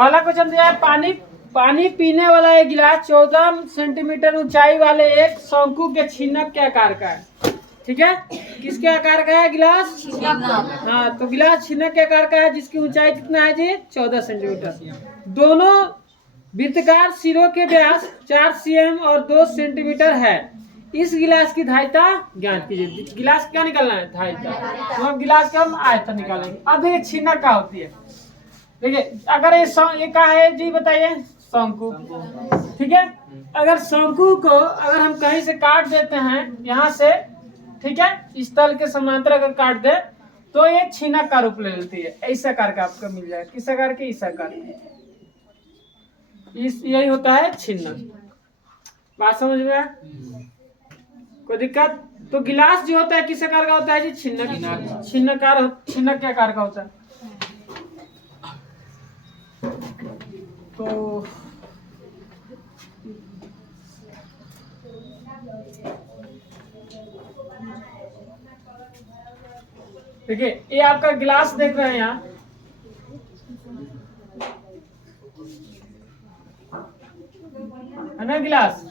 पहला क्वेश्चन दिया है पानी पानी पीने वाला एक गिलास 14 सेंटीमीटर ऊंचाई वाले एक शंकु के छिन्नक के आकार का है। ठीक है, किसके आकार का है गिलास? हाँ, तो गिलास छिन्नक के आकार का है जिसकी ऊंचाई कितना है जी? 14 सेंटीमीटर। दोनों वृत्ताकार सिरों के व्यास 4 cm और 2 सेंटीमीटर है। इस गिलास की धारिता ज्ञात कीजिए। गिलास क्या निकालना है? धारिता। तो हम गिलास का हम आयतन निकालेंगे। अब देखिए छिन्नक क्या होती है। देखिए अगर ये क्या है जी बताइए? शंकु। ठीक है, अगर शंकु को अगर हम कहीं से काट देते हैं यहाँ से, ठीक है, इस तल के समांतर अगर काट दे तो ये छिन्नक का रूप ले लेती है। इस आकार का आपका मिल जाएगा। किस आकार के? इस आकार के। यही होता है छिन्नक। बात समझ में आया? कोई दिक्कत? तो गिलास जो होता है किस आकार का होता है जी? छिन्नक। छिन्नक के आकार का होता है। तो देखिए ये आपका गिलास देख रहे हैं यहाँ, है ना गिलास?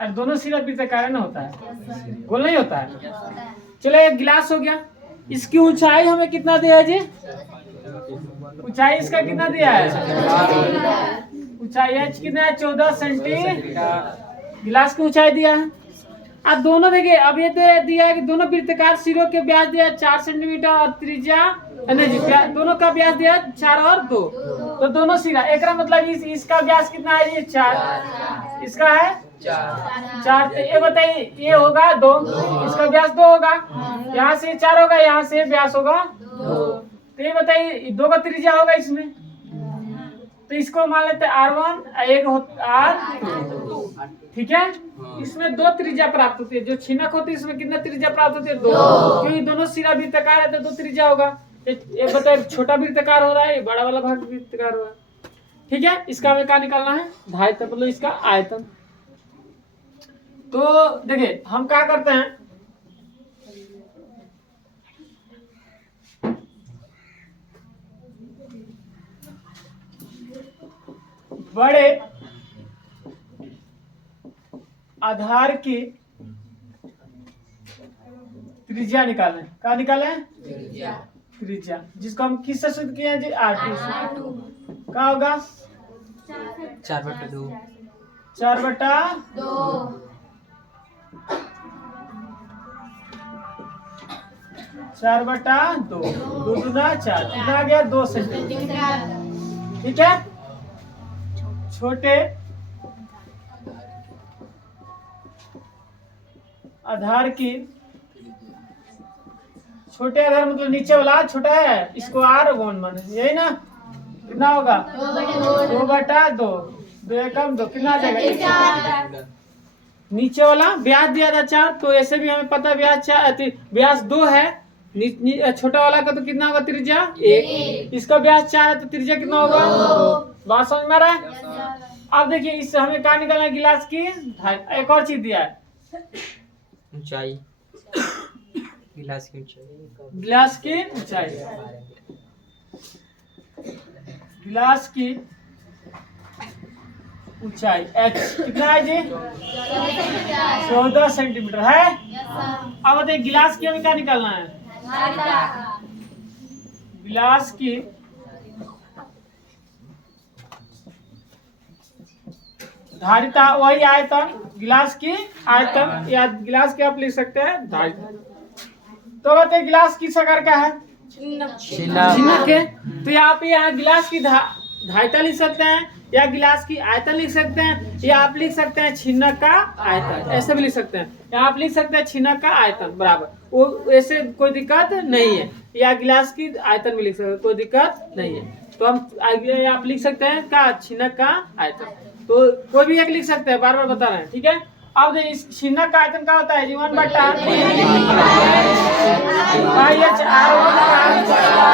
और दोनों सिरा वृत्ताकार ना होता है, गोल नहीं होता है। चलो एक गिलास हो गया। इसकी ऊंचाई हमें कितना दिया है जी? ऊंचाई इसका कितना दिया है? ऊंचाई एच कितना है? 14 सेंटीमीटर गिलास की ऊंचाई दिया है। अब दोनों देखिए, अब ये दिया है कि दोनों वृत्ताकार सिरों के व्यास दिया 4 सेंटीमीटर और त्रिज्या नहीं जी, दोनों का व्यास दिया 4 और 2। तो दोनों सिरा एक मतलब इसका व्यास कितना है जी? 4। इसका है 4। तो ये बताइए ये होगा 2, इसका व्यास 2 होगा। यहाँ से 4 होगा, यहाँ से व्यास होगा 2। तो ये बताइए 2 का त्रिज्या होगा इसमें। तो इसको मान लेते हैं R1, एक R2। ठीक है, इसमें 2 त्रिज्या प्राप्त होती है। जो छिन्नक होती है इसमें कितना त्रिज्या प्राप्त होती है? 2। क्योंकि दोनों सिरा वृत्ताकार है तो 2 त्रिज्या होगा। ये बताइए छोटा वृत्ताकार हो रहा है, बड़ा वाला भाग वृत्ताकार हो रहा है। ठीक है, इसका हमें क्या निकालना है? धारिता, मतलब इसका आयतन। तो देखिए हम क्या करते हैं, बड़े आधार की त्रिज्या निकालें। क्या निकालें? त्रिज्या, जिसको हम किस से सूत्र किए हैं जी? R2 से। क्या होगा? 4/2। 4/2। 4/2। 2 दूना 4, कितना आ गया? 2 सेंटीमीटर। ठीक है, छोटे आधार की, छोटे आधार मतलब नीचे वाला छोटा है, इसको R1 माने, यही ना? कितना होगा? 2/2। 2 एकम 2, कितना आ जाएगा? नीचे वाला व्यास दिया था 4, तो ऐसे भी हमें पता व्यास 4, व्यास 2 है। छोटा वाला का तो कितना होगा त्रिज्या? 1। इसका व्यास 4 है तो त्रिज्या कितना होगा? 2। बात समझ में आ रहा है? अब देखिए इससे हमें क्या निकालना है? गिलास की एक और चीज दिया है, ऊंचाई। गिलास की ऊंचाई। गिलास की ऊंचाई। गिलास की ऊंचाई h कितना है जी? 14 सेंटीमीटर है। अब बताइए गिलास की हमें क्या निकालना है? गिलास की धारिता, वही आयतन, गिलास की आयतन, या गिलास की आप लिख सकते हैं धारिता। तो बताइए गिलास किस आकार का है? छिन्नक है। तो यहाँ पे यहाँ गिलास की धारिता लिख सकते हैं, या गिलास की आयतन लिख सकते हैं, या आप लिख सकते हैं छिन्नक का आयतन, ऐसे भी लिख सकते हैं। या आप लिख सकते हैं छिन्नक का आयतन बराबर, वो ऐसे कोई दिक्कत नहीं है। या गिलास की आयतन भी लिख सकते हैं, कोई दिक्कत नहीं है। तो हम आप लिख सकते हैं का छिन्नक का आयतन, तो कोई भी एक लिख सकते हैं, बार बार बता रहे हैं। ठीक है, अब इस छिन्नक का आयतन क्या होता है? 1/3 R1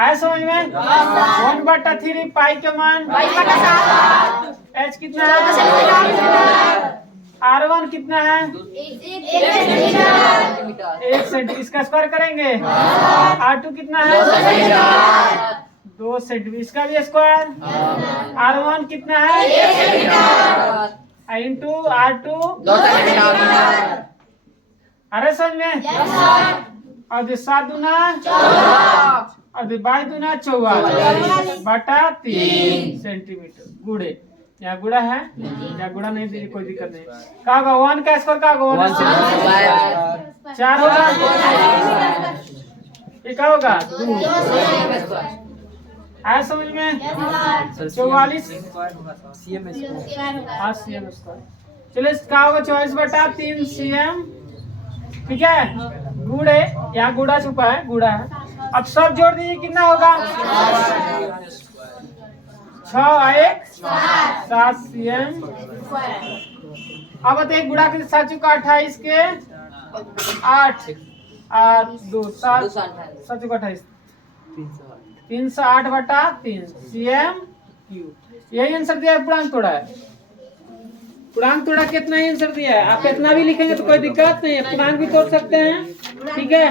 आया समझ में? 1/3 पाई के मान एच कितना है? R1 कितना है? 1 सेंटीमीटर। इसका स्क्वायर करेंगे। R2 कितना है? 2 सेंटीमीटर। इसका भी स्क्वायर। R1 कितना है? इंटू R2 अरे समझ में? और 7 दूना और 22 दूना 44/3 सेंटीमीटर। गुड़े यहाँ गुड़ा है, यहाँ गुड़ा नहीं दीजिए, कोई दिक्कत नहीं। क्या होगा 1 का स्क्वायर? क्या होगा 1 4 होगा। ये क्या होगा 2। आया समझ में? 44 हाँ CM स्क्वायर। चलिए क्या होगा 44/3 CM। ठीक है, गुड़े यहाँ गुड़ा छुपा है, गुड़ा है। अब सब जोड़ दीजिए, कितना होगा? 6 और 1 7 CM। अब बताइए गुड़ा के साथ चुका 28 के 8 और 2 7 7 चुका 28 308/3 CM क्यूब। यही आंसर दिया है। पूर्णांक तोड़ा है। पूर्णांक तोड़ा कितना ही आंसर दिया है। आप इतना भी लिखेंगे तो कोई दिक्कत नहीं है, पूर्णांक भी तोड़ सकते हैं। ठीक है,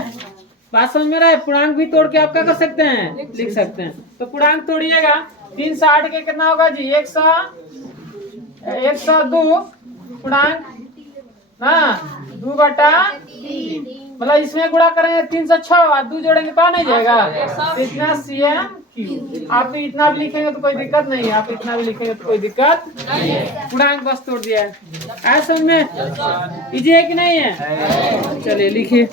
बात समझ में रहा है? पूर्णांक भी तोड़ के आप क्या कर सकते हैं? लिख सकते हैं। तो पूर्णांक तोड़िएगा। 308 के कितना होगा जी? 102 पूर्णांक ना 2/3। मतलब इसमें गुणा करेंगे 306 और 2 जोड़ेंगे तो नहीं जाएगा। तो इतना CM क्यूब। आप इतना भी लिखेंगे तो कोई दिक्कत नहीं है, आप इतना भी लिखेंगे तो कोई दिक्कत नहीं है। पूर्णांक बस तोड़ दिया है। समझ में? इजी है कि नहीं है? चलिए लिखिए।